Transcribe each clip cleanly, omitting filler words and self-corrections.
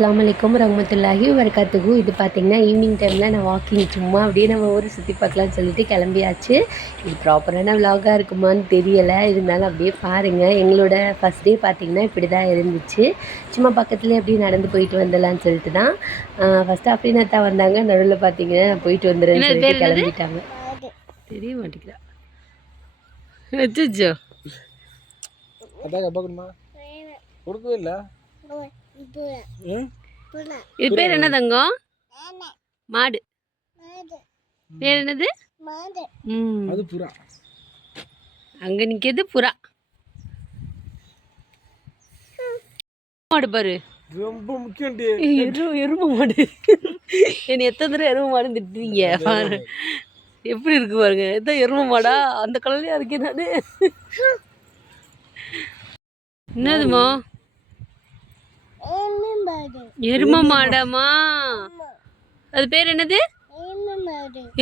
அஸ்ஸலாமு அலைக்கும் வரஹ்மத்துல்லாஹி வபரகாத்துஹு. இது பார்த்திங்கன்னா ஈவினிங் டைமில் நான் வாக்கிங் சும்மா அப்படியே நம்ம ஊரை சுற்றி பார்க்கலான்னு சொல்லிட்டு கிளம்பியாச்சு. இது ப்ராப்பரான விலாகாக இருக்குமான்னு தெரியலை, இருந்தாலும் அப்படியே பாருங்கள். எங்களோட ஃபஸ்ட் டே பார்த்திங்கன்னா இப்படி தான் இருந்துச்சு. சும்மா பக்கத்துலேயே அப்படியே நடந்து போயிட்டு வந்துடலான்னு சொல்லிட்டு தான் ஃபஸ்ட்டு அப்படின்னு தான் வந்தாங்க. நடுவில் பார்த்திங்கன்னா போயிட்டு வந்துடுறேன்னு சொல்லிட்டு கிளம்பிட்டாங்க. தெரிய மாட்டேங்கிறா வச்சுச்சோ கொடுக்கவே இல்லை. இது பேர் என்ன தங்கம்? மாடு. பேர் என்னது? அது புறா. அங்க நிக்கிறது புறா. மாடு பாரு, ரொம்ப முக்கியம். எரும மாடு. என்ன எத்தனை தடவை எரும மாடு திட்டுறீங்க பாரு, எப்படி இருக்கு பாருங்க. எதான் எரும மாடா? அந்த கலர்லயா இருக்கேன் நானு. என்னதுமா? எரும மாடாமா? அது பேர் என்னது?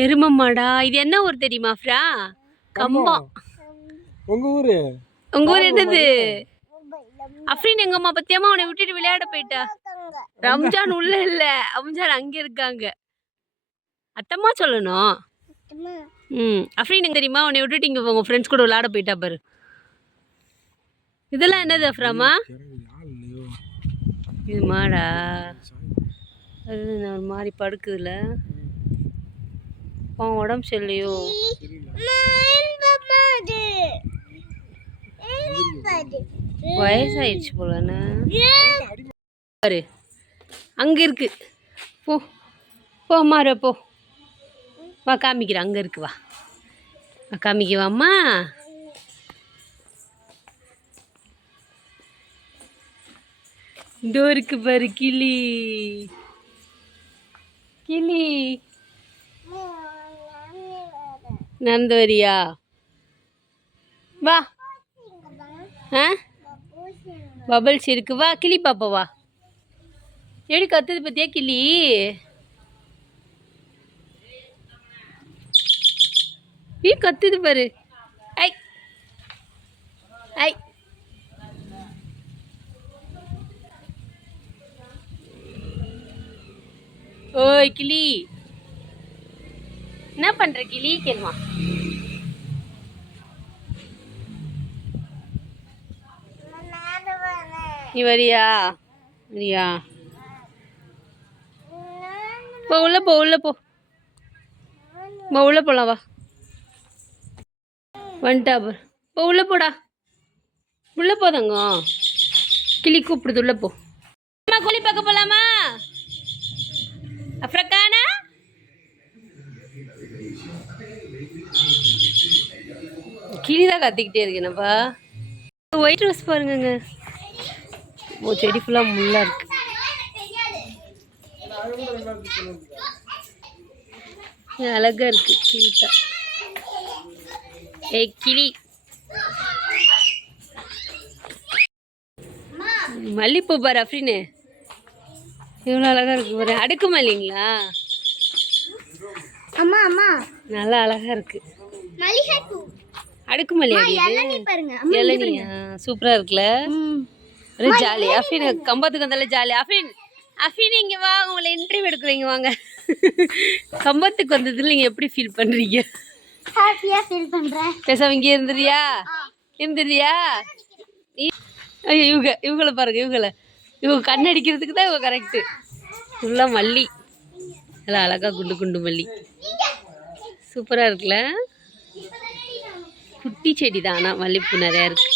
எரும மாடா. இது என்ன ஊர் தெரியுமா ஃப்ரா? கம்பம். உங்க ஊரு? உங்க ஊர் என்னது? அஃப்ரீன் எங்க அம்மா பத்தியம்மா உன்னை விட்டுட்டு விளையாட போயிட்டா. ரம்ஜான் உள்ள இல்ல, ரம்ஜான் அங்க இருக்காங்க. அத்தம்மா சொல்லணும். அஃப்ரீன் எங்க தெரியுமா? உன்னை விட்டுட்டு இங்க உங்க ஃப்ரெண்ட்ஸ் கூட விளையாட போயிட்டா பாரு. இதெல்லாம் என்னது அஃப்ராமா? இது மாடா? அது ஒரு மாதிரி படுக்குதுல. உடம்பு சரியில்லையோ? வயசாயிடுச்சு போலண்ணா. பாரு அங்க இருக்கு. போ போ மாறு, போ வா காமிக்கிறேன். அங்க இருக்கு, வா காமிக்கவாம்மா. இதோ இருக்கு பாரு கிளி. கிளி நடந்து வரியா? வா. பபிள்ஸ் இருக்கு, வா கிளி பாப்பா வா. எப்படி கத்துது பத்தியா கிளி? கத்துது பாரு. ஐ ஐ ஓய் கிளி, என்ன பண்ற கிளி? கேளுமா. நீ வரியா? வரியா? போ உள்ள, போ உள்ள, போ உள்ள போலாம், வா. வந்துட்டா பார். போ உள்ள போடா, உள்ள போதங்க. கிளி கூப்பிடுது, உள்ள போ. கோழி பார்க்க போலாமா அஃப்ரக்கானா? கிளிதான் கத்திக்கிட்டே இருக்கேனப்பா. ஒயிட் ரோஸ் பாருங்க, செடி ஃபுல்லா முள்ளா இருக்கு. அழகா இருக்கு கிளிட்டா. ஏய் கிளி, மல்லிப்பூ பாரு அஃப்ரீனு, இவ்வளோ அழகா இருக்கு பாரு. அடுக்கு மல்லிங்களா? அம்மா அம்மா நல்லா அழகா இருக்கு. அடுக்கு மல்லி. இளநியா? சூப்பரா இருக்குல்ல, ஒரே ஜாலி. அஃப்ரீன் கம்பத்துக்கு வந்தால ஜாலி. அஃப்ரீன் இங்க வா, உங்களை இன்டர்வியூ எடுக்கிறீங்க வாங்க. கம்பத்துக்கு வந்ததுல நீங்க எப்படி ஃபீல் பண்றீங்க? ஹாப்பியா ஃபீல் பண்றேன். பேசாம இங்கே இருந்துறியா? இவங்கள பாருங்க, இவங்க கண்ணடிக்கிறதுக்கு தான் இவங்க கரெக்டு. ஃபுல்லாக மல்லி, நல்லா அழகாக குண்டு குண்டு மல்லி. சூப்பராக இருக்குல்ல. குட்டி செடி தான், ஆனால் மல்லிப்பூ நிறையா இருக்கு.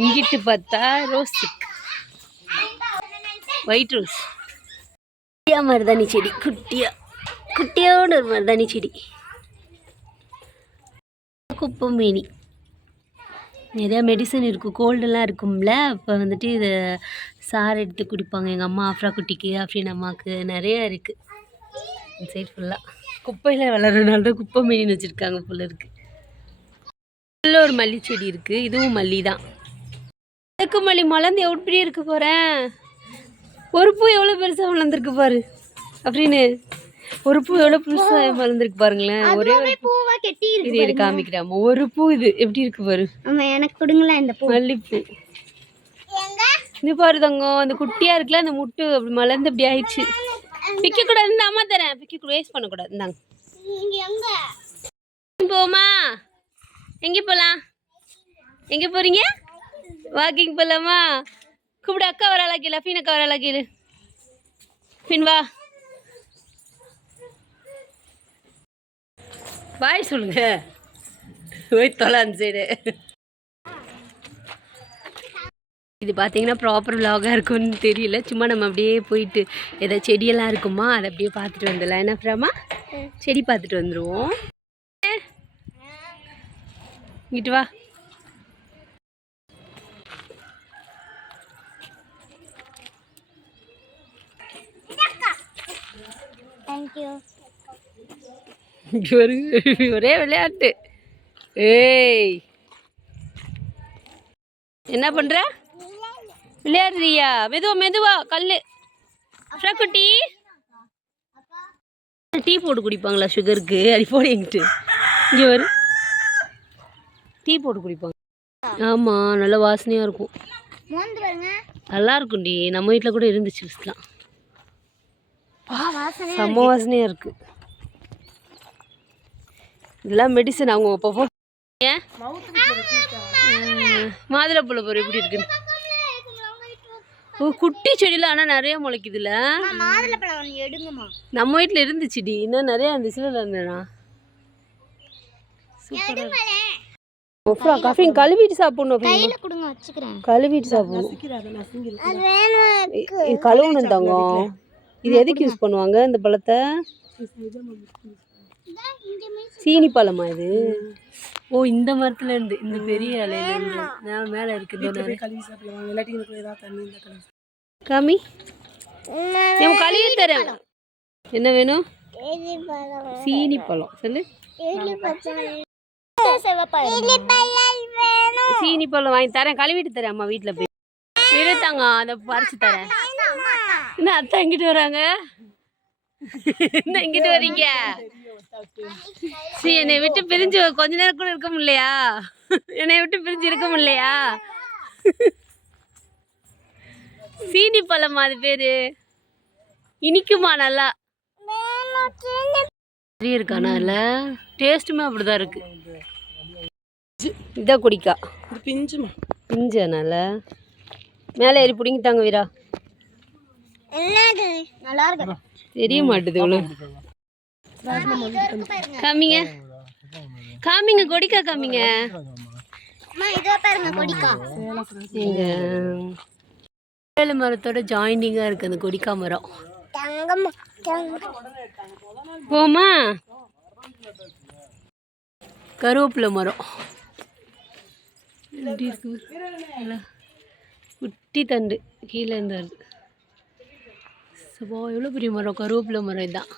இங்கிட்டு பார்த்தா ரோஸ் இருக்கு, ஒயிட் ரோஸ். குட்டியா மருதாணி செடி, குட்டியோட ஒரு மருதாணி செடி. குப்பமேனி நிறையா மெடிசன் இருக்கும், கோல்டெல்லாம் இருக்கும்ல. அப்போ வந்துட்டு இதை சாறு எடுத்து குடிப்பாங்க எங்கள் அம்மா. அஃப்ரா குட்டிக்கு, அஃப்ரீன் அம்மாவுக்கு நிறையா இருக்குது. இந்த சைடு ஃபுல்லாக குப்பையில் வளர்றதுனால தான் குப்பை மீன் வச்சுருக்காங்க போல இருக்குது. உள்ள ஒரு மல்லி செடி இருக்குது, இதுவும் மல்லி தான். அதுக்கு மல்லி மலர்ந்து எப்படி இருக்கு போகிறேன். ஒரு பூ எவ்வளோ பெருசாக வளர்ந்துருக்கு பாரு அஃப்ரீனு. ஒரு பூ எவ்வளோ பெருசாக வளர்ந்துருக்கு பாருங்களேன். ஒரே ஒரு பூவா கெட்டி இருக்கு. இது காமிக்கிறாம ஒரு பூ, இது எப்படி இருக்கு பாரு. அம்மா எனக்கு கொடுங்களேன் இந்த பூ. மல்லிப்பூ. இது பாரு தங்கம், அந்த குட்டியாக இருக்குல்ல அந்த முட்டு அப்படி மலர்ந்து அப்படி ஆயிடுச்சு. பிக்கக்கூடாது, இந்த அம்மா தரேன். பிக்க வேஸ்ட் பண்ணக்கூடாது. இந்தாங்க. போமா, எங்கே போகலாம்? எங்கே போகிறீங்க? வாக்கிங் போகலாமா? கூப்பிடு, அக்கா வர அழகில, ஃபீன் அக்கா வர அழகில. ஃபீன் வா, பாய் சொல்லுங்க. போய் தொலை அந்த சைடு. இது பார்த்தீங்கன்னா ப்ராப்பர் விலாகாக இருக்கும்னு தெரியல. சும்மா நம்ம அப்படியே போயிட்டு ஏதாவது செடியெல்லாம் இருக்குமா அதை அப்படியே பார்த்துட்டு வந்துடலாம். என்ன அப்புறமா செடி பார்த்துட்டு வந்துடுவோம். இங்கிட்டு வா. ஒரே விளையாட்டு. ஏய், என்ன பண்ற? விளையாடுறியா? மெதுவா மெதுவா. கல்லு குட்டி. டீ போட்டு குடிப்பாங்களா சுகருக்கு? அடி போட எங்கிட்டு. இங்கே வரு. டீ போட்டு குடிப்பாங்க. ஆமாம், நல்ல வாசனையாக இருக்கும். நல்லா இருக்கும்டி. நம்ம வீட்டில் கூட இருந்துச்சு ஃபஸ்ட்லாம். செம்ம வாசனையாக இருக்குது. இதெல்லாம் மெடிசன். அவங்க அப்பப்போ ஏன் மாதுளப்பழ பொருள் எப்படி இருக்கு? ஓ, குட்டி செடியில் ஆனால் நிறைய முளைக்குதுல்ல. நம்ம வீட்டில் இருந்துச்சுடி, இன்னும் நிறையா இருந்துச்சுல இருந்தேண்ணா. சூப்பராக காஃபி கழுவிட்டு சாப்பிடணும். கழுவிட்டு சாப்பிடணும். கழுவணும் தங்கம். இது எதுக்கு யூஸ் பண்ணுவாங்க இந்த பழத்தை? சீனி பழமா இது? ஓ, இந்த மரத்துல இருந்து, இந்த பெரிய இலையில இருந்து மேல இருக்குது. காமி, கழுவி தரேன். என்ன வேணும்? சீனி பழம் சொல்லு. சீனி பழம் வாங்கி தரேன், கழுவிட்டு தரேன். அம்மா வீட்டுல போய் எடுத்தாங்க, அதை பறிச்சு தரேன். என்ன அத்தை இங்கிட்டு வராங்க? என்ன இங்கிட்டு வரீங்க? சரி, என்னை விட்டு பிரிஞ்சு கொஞ்ச நேரம் கூட இருக்க முடியலையா? என்னை விட்டு பிரிஞ்சு இருக்க முடியலையா? சீனி பழம் அது பேரு. இனிக்குமா நல்லா? இருக்கானா? இல்ல, டேஸ்ட்டுமே அப்படிதான் இருக்கு. இதான் குடிக்கா பிஞ்சுமா? பிஞ்சு அதனால மேலே ஏறி பிடிங்கிட்டாங்க வீரா. நல்லா இருக்கு. தெரிய மாட்டுது இவ்வளோ. காமிங்க காமிங்க கொடிக்கா காமிங்க. எங்க வேலை மரத்தோட ஜாயிண்டிங்கா இருக்கு அந்த கொடிக்கா மரம். போமா. கருவேப்பிலை மரம் எப்படி இருக்கு? குட்டி தண்டு கீழே இருந்து வருது. எவ்வளோ பெரிய மரம், கருவேப்பிலை மரம். இதுதான்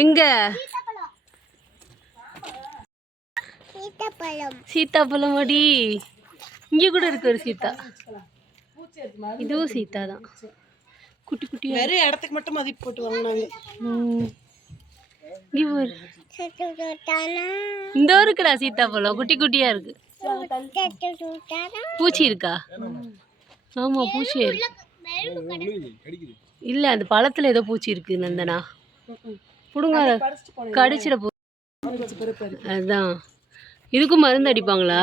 எங்க சீத்தாப்பழம் அடி. இங்கே கூட இருக்கு ஒரு சீத்தா. இதுவும் சீத்தா தான். குட்டி குட்டி நிறைய இடத்துக்கு மட்டும் மதிப்பு போட்டு வாங்கினாங்க. இந்த இருக்குடா சீத்தாப்பழம், குட்டி குட்டியா இருக்கு. பூச்சி இருக்கா? ஆமா, பூச்சி இருக்கு. இல்ல, அந்த பழத்துல ஏதோ பூச்சி இருக்கு நந்தனா. புடுங்க, கடிச்சிட போ. அதுதான். இதுக்கும் மருந்து அடிப்பாங்களா?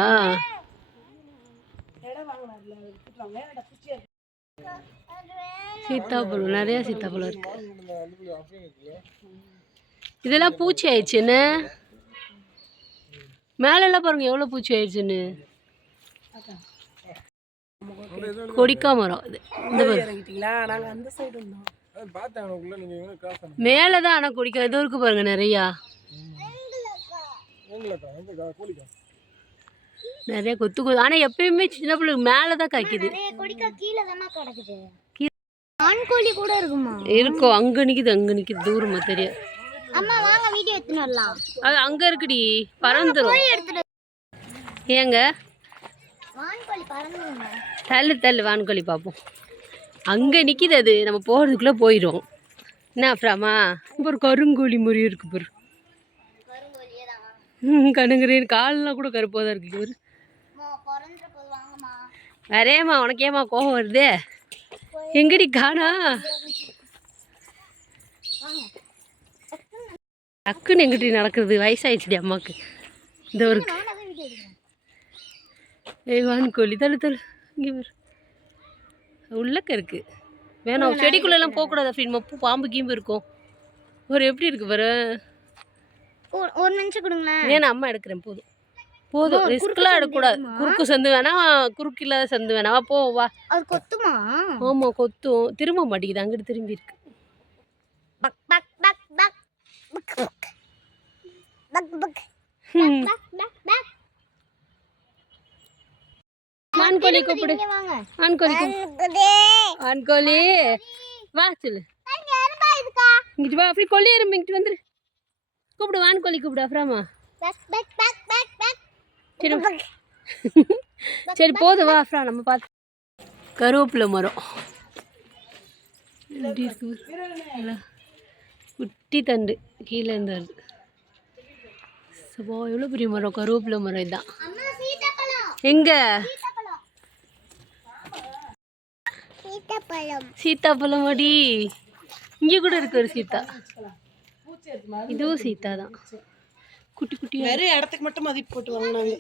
சீத்தாப்பழம் நிறைய சீத்தாப்பழம் இருக்கு. இதெல்லாம் பூச்சி ஆயிடுச்சுன்னு மேலெல்லாம் பாருங்க எவ்வளோ பூச்சி ஆயிடுச்சுன்னு. கொடிக்கா மரம் இது. மேலதான் ஆனா கொடிக்கா இது இருக்கு பாருங்க நிறையா. நிறைய கொத்து கொத்து. ஆனா எப்பயுமே சின்ன பிள்ளைக்கு மேலதான் காய்க்குது. இருக்கும், அங்க நிக்குது, அங்க நிக்குது, தூரமா தெரியும். அது அங்க இருக்குடி, பறந்துரும். ஏங்க தள்ளு தள்ளு, வான்கோழி பார்ப்போம். அங்கே நிற்கிது, அது நம்ம போகிறதுக்குள்ளே போயிடும். என்ன அப்புறமா இப்போ ஒரு கருங்கோழி முறியும் இருக்கு பாரு. கணுங்குறேன், காலெலாம் கூட கருப்பாக தான் இருக்குது பாரு. வரேம்மா, உனக்கேம்மா கோவம் வருது? எங்கடி காணா? டக்குன்னு எங்கிட்ட நடக்குது, வயசாயிடுச்சுடி அம்மாவுக்கு. இந்த ஒரு வான்கோழி தள்ளு தள்ளு இங்கே வரும் உள்ளக்க இருக்கு. வேணாம், செடிக்குள்ளெல்லாம் போகக்கூடாது அப்படின்னு மப்பு பாம்பு கீம்பு இருக்கும். ஒரு எப்படி இருக்கு பாரு. ஒரு நிமிஷம் கொடுங்களேன். ஏன்னா அம்மா எடுக்கிறேன், போதும் போதும், ரிஸ்க்லாம் எடுக்கக்கூடாது. குறுக்கு சந்து வேணா, குறுக்கு இல்லாத சந்து வேணா, போ வா. அது கொத்துமா? ஆமாம் கொத்தும், திரும்ப மாட்டேங்குது, அங்கிட்டு திரும்பி இருக்கு. பக் பக் பக் பக் பக் பக் பக் பக் பக். ஆண்கோழி கூப்பிடு, வாங்க. ஆண்கோழி ஆண்கோழி வா சொல்லு. இங்கிட்டு வா, அப்படி கொல்லி எறும்பு இங்கிட்டு வந்துரு. கூப்பிடு, ஆண்கோழி கூப்பிடு. அப்புறமா சரி சரி போதும் வா. அப்புறம் நம்ம பார்த்து கருவேப்பிலை மரம் எப்படி இருக்கு நல்லா குட்டி தண்டு கீழே இருந்து வருது. சப்போ எவ்வளோ பெரிய மரம், கருவேப்பிலை மரம் இதுதான். எங்க சீத்தாப்பழம் அடி, இங்கே கூட இருக்கு ஒரு சீத்தா. இதுவும் சீத்தா தான், குட்டி குட்டி. வேற இடத்துக்கு மட்டும் மதிப்பு போட்டு வாங்கினாங்க.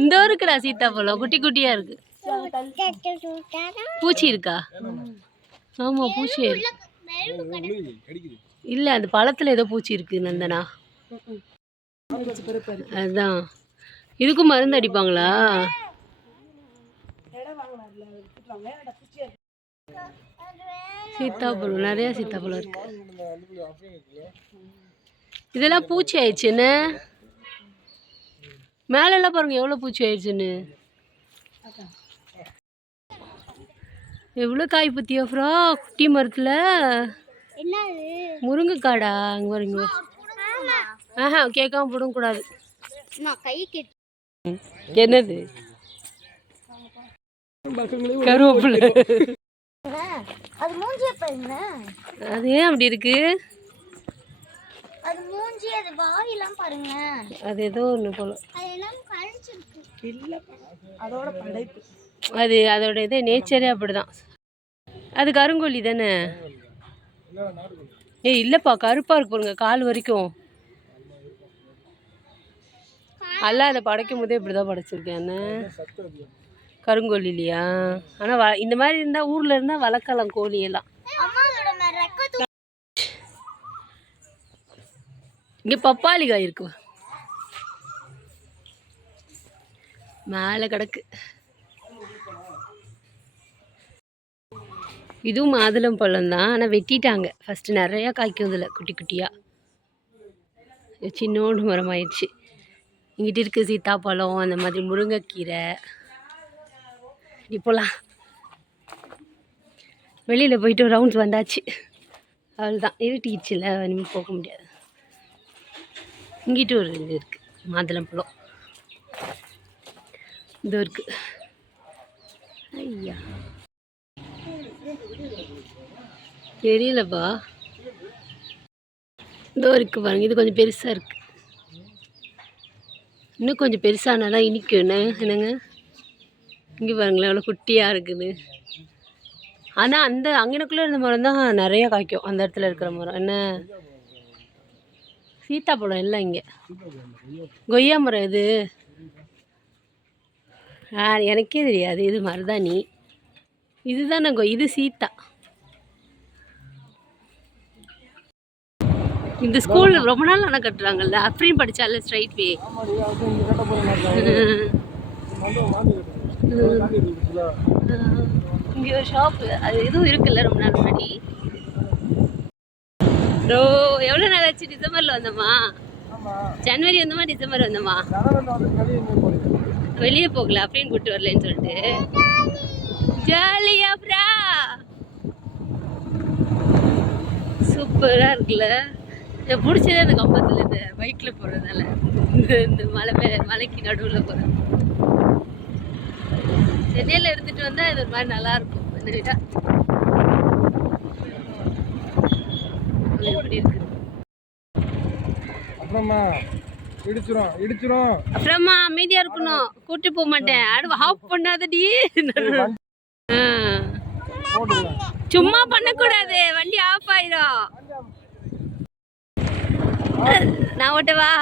இந்த இருக்குடா சீத்தாப்பழம், குட்டி குட்டியா இருக்கு. பூச்சி இருக்கா? ஆமா பூச்சி இருக்கு. இல்ல அந்த பழத்துல ஏதோ பூச்சி இருக்கு நந்தனா. அதுதான், இதுக்கும் மருந்து அடிப்பாங்களா? சீத்தாப்பழம் நிறைய சீத்தாப்பழம் இருக்கு. இதெல்லாம் பூச்சி ஆயிடுச்சுன்னு மேலெல்லாம் பாருங்க எவ்வளோ பூச்சி ஆயிடுச்சுன்னு. எவ்வளோ காய் பற்றி அப்புறம் குட்டி மரத்தில் முருங்கைக்காடா. அங்கே வருங்க. ஆஹா கேட்காம போடக்கூடாது. என்னது கருவேப்பிலை? அது மூஞ்சிய பாருங்க. அது ஏன் அப்படி இருக்கு? அது மூஞ்சி, அது வாயெல்லாம் பாருங்க. அது ஏதோ ஒன்று போல. அது எல்லாம் கழிச்சிருக்கு. இல்ல அதோட படைப்பு. அது அதோட இது நேச்சரே அப்படிதான். அது கருங்கோழி தானே? ஏய் இல்லைப்பா, கருப்பாக இருக்கு பாருங்க கால் வரைக்கும். அல்ல அதை படைக்கும் போதே இப்படி தான் படைச்சிருக்கேன். கருங்கோழி இல்லையா? ஆனால் இந்த மாதிரி இருந்தால் ஊரில் இருந்தால் வளர்க்கலாம் கோழியெல்லாம். இங்கே பப்பாளி காய் இருக்கு, மேலே கிடக்கு. இதுவும் மாதுளம் பழம் தான், ஆனால் வெட்டிட்டாங்க. ஃபஸ்ட்டு நிறையா காய்க்கும் இதில் குட்டி குட்டியாக. சின்னோண்டு மரம் ஆயிடுச்சு. இங்கிட்ட இருக்குது சீத்தாப்பழம், அந்த மாதிரி முருங்கைக்கீரை. இப்போலாம் வெளியில் போயிட்டு ரவுண்ட்ஸ் வந்தாச்சு, அவ்வளோதான். இருட்டிடுச்சுல, இனிமேல் போக முடியாது. இங்கிட்ட ஒரு இது இருக்குது மாதுளம்பழம், இது இருக்குது. ஐயா தெரியலப்பா, இதோ இருக்குது பாருங்க. இது கொஞ்சம் பெருசாக இருக்குது, இன்னும் கொஞ்சம் பெருசானாதான் இனிக்கும். என்னங்க இங்கே பாருங்களேன் எவ்வளோ குட்டியாக இருக்குது. ஆனால் அந்த அங்கனக்குள்ளே இருந்த மரம் தான் நிறையா காய்க்கும், அந்த இடத்துல இருக்கிற மரம். என்ன சீத்தாப்பழம் இல்லை இங்கே, கொய்யா மரம். இது எனக்கே தெரியாது. இது மருதாணி, இதுதானே இது சீத்தா. இந்த ஸ்கூல் ரொம்ப நாள் ஆனால் கட்டுறாங்கல்ல, அப்படின்னு படித்தால ஸ்ட்ரைட் வே. இங்கே ஒரு ஷாப்பு, அது எதுவும் இருக்குல்ல ரொம்ப நாள் முன்னாடி. எவ்வளோ நாள் ஆச்சு? டிசம்பரில் வந்தோமா? ஜனவரி வந்தோமா டிசம்பர் வந்தோமா? வெளியே போகல அப்படின்னு கூப்பிட்டு வரலன்னு சொல்லிட்டு ஜாலியா ப்ரா. சூப்பராக இருக்குல்ல. எனக்கு பிடிச்சதே அந்த கம்பத்தில் இந்த பைக்கில் போகிறதால, இந்த மலைக்கு நடுவில் போகிறேன். சென்னையில் எடுத்துகிட்டு வந்தால் இது ஒரு மாதிரி நல்லாயிருக்கும். எப்படி இருக்குது அப்புறமா இடிச்சிரும். அப்புறமா அமைதியா இருக்கணும், கூட்டி போக மாட்டேன். அடுத்து ஆஃப் பண்ணாதடி. சும்மா பண்ணக்கூடாது, வண்டி ஆஃப் ஆயிடும். நான் ஓட்டவா?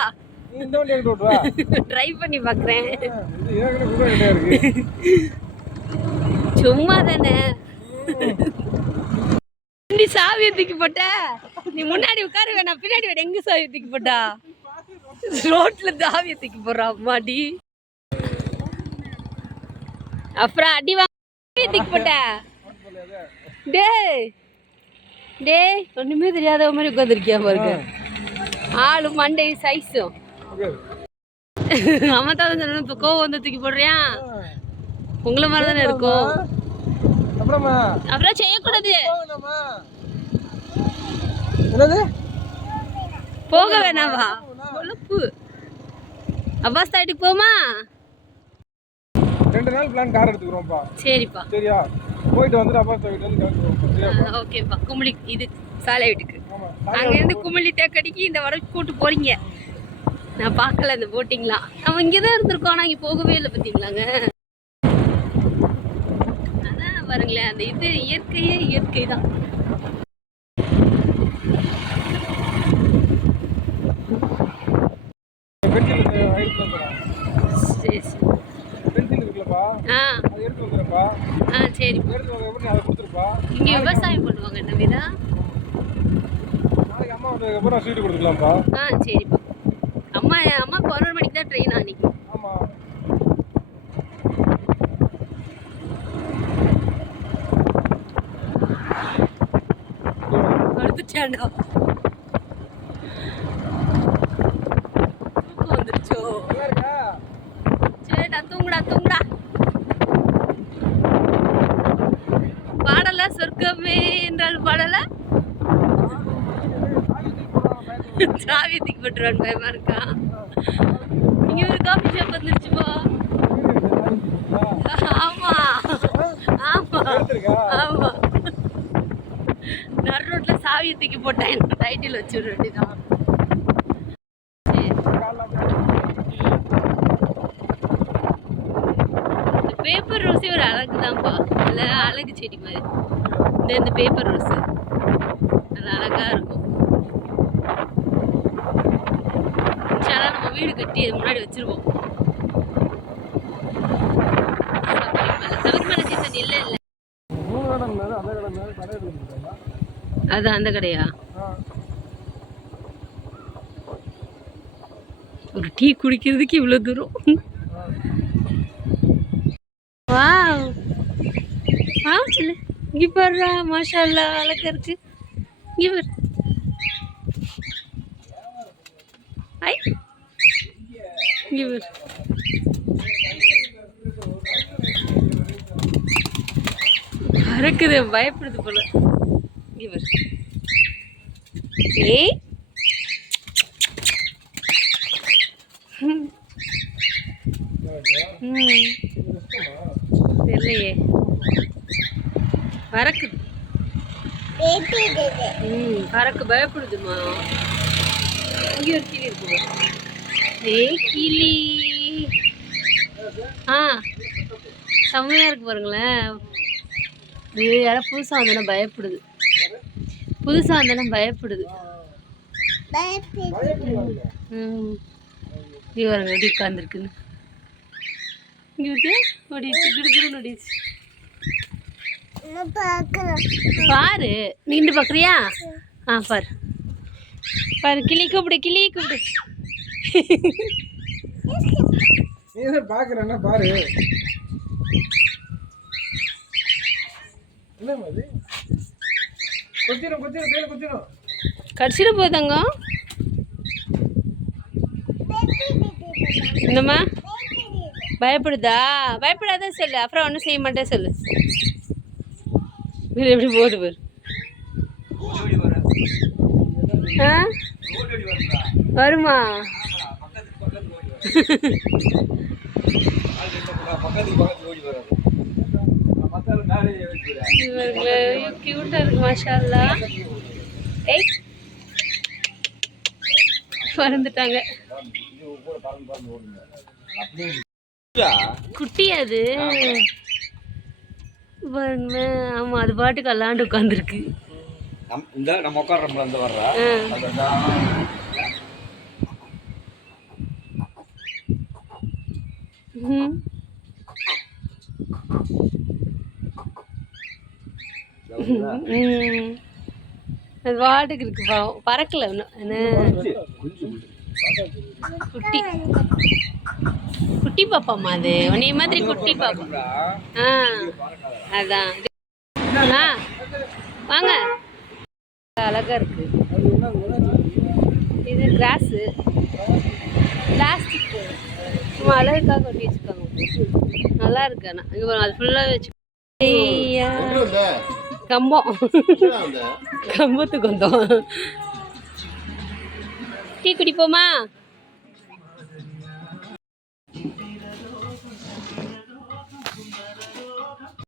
ட்ரை பண்ணி பாக்குறேன். சும்மா தானே. நீ சாவியை தூக்கி போட்ட, நீ முன்னாடி உட்கார வேணாம், பின்னாடி வேணா. எங்க சாவியை தூக்கி போட்டா? ரோட்ல சாவியை தூக்கி போடுறா அம்மாடி. அப்புறம் அடி வாங்க தூக்கி போட்ட. டேய் டேய், ஒண்ணுமே தெரியாத மாதிரி உட்காந்துருக்கியா பாருங்க. ஆளு மண்டை சைஸும். அம்மா தான் சொன்ன, இப்போ கோவம் வந்து தூக்கி போடுறியா? உங்களை மாதிரி தானே இருக்கும். அப்புறம் செய்யக்கூடாது. போக வேணாவா? கொழுப்பு. அப்பாஸ் தாயிட்டுக்கு போமா? 2 நாள் பிளான் கார் எடுத்துக்கிறோம்ப்பா. சரிப்பா. சரியா? போயிட்டு வந்துட்டு அப்பாஸ் தாயிட்டு வந்து கிளம்புறோம். ஓகேப்பா. குமிளி இது சாலை வீட்டுக்கு. அங்கேருந்து குமிளி தேக்கடிக்கு இந்த வர கூட்டு போறீங்க. நான் பார்க்கல அந்த போட்டிங்லாம். நம்ம இங்கே தான் இருந்திருக்கோம், ஆனால் இங்கே போகவே இல்லை பார்த்தீங்களாங்க. அதான் பாருங்களேன், அந்த இது இயற்கையே இயற்கை தான். சரி சரி. சரி. இங்கே விவசாயம் பண்ணுவாங்க என்ன வீரா? சரிப்பா. அம்மா 11 மணிக்கு தான் ட்ரெயின் அன்னைக்கு. படுத்துட்டாண்டா. தூக்கம் வந்துருச்சோ? சரிடா, தூங்குடா தூங்குடா. பாடல சொர்க்கமே என்றால் பாடல. சாவி தூக்கி போட்டுருவான், பயமா இருக்கா? இங்க ஒரு காஃபி ஷாப் வந்துருச்சுப்பா. ஆமா ஆமா ஆமா. நடு ரோட்ல சாவியை தூக்கி போட்டேன், டைட்டில் வச்சுட வேண்டியதான். இந்த பேப்பர் ரோஸே ஒரு அழகு தான்ப்பா. இல்லை அழகு செடி மாதிரி. இந்த பேப்பர் ரோஸ் அது அழகா இருக்கும். நம்ம வீடு கட்டி அது முன்னாடி வச்சிருவோம். சபரிமலை சீசன் இல்ல இல்ல. அது அந்த கடையா? ஒரு டீ குடிக்கிறதுக்கு இவ்வளவு தூரம். வாவ் வாவ் சொல்லு. இங்க பாருடா, மாஷா அல்லாஹ், அழகா இருக்கு. இங்க பாரு. ஐ இங்க பாரு. பறக்குது, பயப்படுது போல. இங்க பாரு. ஏய் தெரியலையே, பறக்குது. பறக்கு, பயப்படுதுமா. இங்க ஒரு கிளி இருக்கு. ஏய் கிளி. செம்மையா இருக்கு பாருங்களேன். யாராவது புதுசா வந்தானே பயப்படுது. புதுசா வந்தானே பயப்படுது. நீ பாருங்க எப்படி உட்காந்துருக்குன்னு. இங்க விட்டு ஓடிடுச்சு, கிடுகிடுன்னு ஓடிடுச்சு. பாரு, நின்று பாக்குறியா? பாரு பாரு. கிளி கூப்பிடு, கிளி கூப்பிடு. பாக்குறேன்னா பாரு. கடிச்சிட போதாங்க. என்னம்மா பயப்படுதா? பயப்படாத சொல்லு, அப்புறம் ஒன்றும் செய்ய மாட்டேன் சொல்லு. எப்படி போகுது பாரு. வருமா? கியூட்டா இருக்கு, மாஷா அல்லாஹ். ஏய் பறந்துட்டாங்க. குட்டி அது பாருங்களேன். ஆமா அது பாட்டுக்கு அல்லாண்டு உட்காந்துருக்கு. இந்த நம்ம உட்கார்றோம்ல அந்த வர்றா அது பாட்டுக்கு இருக்கு பாவம். பறக்கல இன்னும். என்ன குட்டி குட்டி பாப்பாம்மா அது உன்னைய மாதிரி குட்டி பாப்பா. அதான் வாங்க. அழகா இருக்கு. இது கிராஸு பிளாஸ்டிக் சும்மா அழகுக்காக கொட்டி வச்சுருக்காங்க. நல்லா இருக்கு. ஆனால் இங்கே அது ஃபுல்லாகவே வச்சு கம்பம் கம்பத்துக்கு வந்தோம். டீ குடிப்போமா?